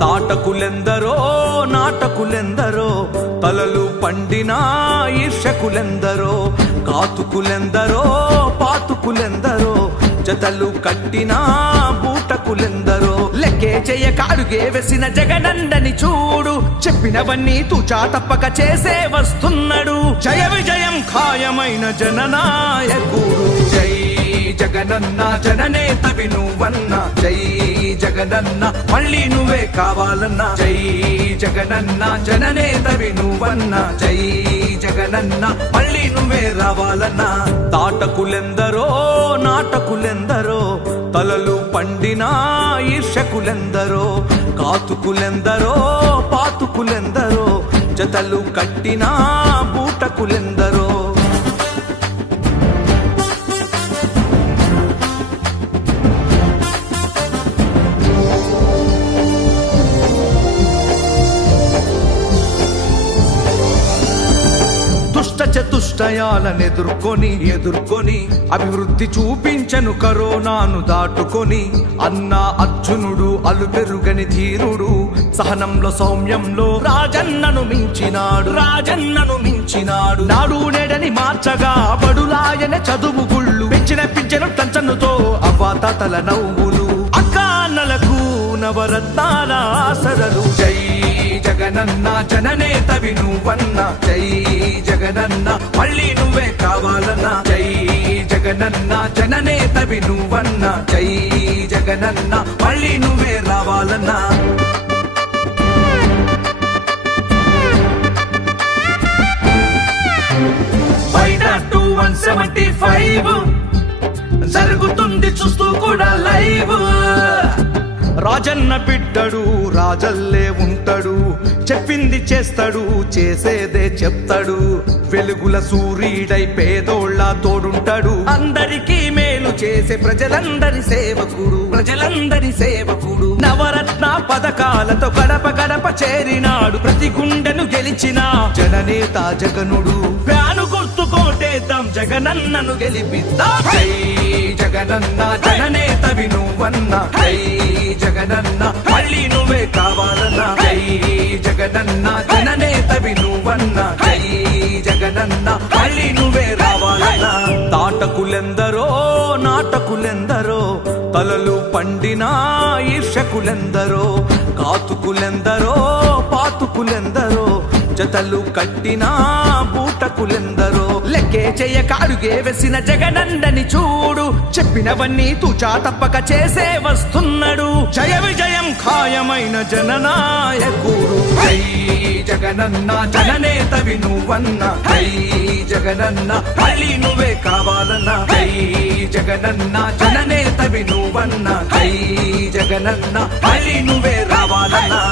తాటకులెందరో నాటకులెందరో తలలు పండిన ఈర్షకులెందరో కాతుకులెందరో పాతుకులెందరో జతలు కట్టిన బూటకులెందరో లెక్కే చేయక అడుగే వేసిన జగనందని చూడు చెప్పినవన్నీ తూచా తప్పక చేసే వస్తున్నాడు జయ విజయం ఖాయమైన జననాయకుడు జై జగనన్న జననేత నువ్వన్న జై జగనన్న మళ్ళీ నువ్వే కావాలన్నా జై జగనన్న జననేత నువ్వన్న జై జగనన్న మళ్ళీ నువ్వే రావాలన్నా తాటకులెందరో నాటకులెందరో తలలు పండిన ఈర్షకులెందరో కాతుకులెందరో పాతుకులెందరో జతలు కట్టిన బూటకులెందరో చతుష్టయాలనెదుర్కొని అభివృద్ధి చూపించను కరోనాను దాటుకొని అన్న అర్జునుడు అలుపెరుగని ధీరుడు సహనంలో సౌమ్యంలో రాజన్నను మించినాడు నాడు నేడని మార్చగా బడులాయన చదువు గుళ్ళు పెంచిన పింఛను టంచనుతో అవ్వాతాతల నవ్వులు అక్కాన్నలకు నవరత్నాల ఆసరలు జై జగనన్న జననేత నువ్వన్న జై జగనన్న మళ్ళీ నువ్వే కావాలన్నా జై జగనన్న జననేత నువ్వన్న జై జగనన్న మళ్ళీ నువ్వే రావాలన్నా బయట 175 జరుగుతుంది చూస్తూ కూడా లైవ్ రాజన్న బిడ్డడు రాజల్లే ఉంటాడు చెప్పింది చేస్తాడు చేసేదే చెప్తాడు వెలుగుల సూర్యుడై పేదోళ్ళ తోడుంటాడు అందరికీ మేలు చేసే ప్రజలందరి సేవకుడు నవరత్న పథకాలతో గడప గడప చేరినాడు ప్రతి గుండెను గెలిచిన జననేత జగనుడు ఫ్యాను గుర్తుకోటేద్దాం జగనన్నను గెలిపిద్దాం జై జగనన్న జననేత నువ్వన్న జై జగనన్న మళ్ళీ నువ్వే కావాలన్నా జై జగనన్న జననేత నువ్వన్న జై జగనన్న మళ్ళీ నువ్వే రావాలన్నా తాటకులెందరో నాటకులెందరో తలలు పండిన ఈర్షకులెందరో కాతుకులెందరో పాతుకులెందరో జతలు కట్టిన బూటకులెందరో లెక్కే చేయక అడుగే వేసిన జగనందని చూడు చెప్పినవన్నీ తూచా తప్పక చేసే వస్తున్నాడు జయ విజయం ఖాయమైన జననాయకుడు జై జగనన్న జననేత నువ్వన్న జై జగనన్న మళ్ళీ నువ్వే కావాలన్నా జై జగనన్న జననేత నువ్వన్న జై జగనన్న మళ్ళీ నువ్వే రావాలన్నా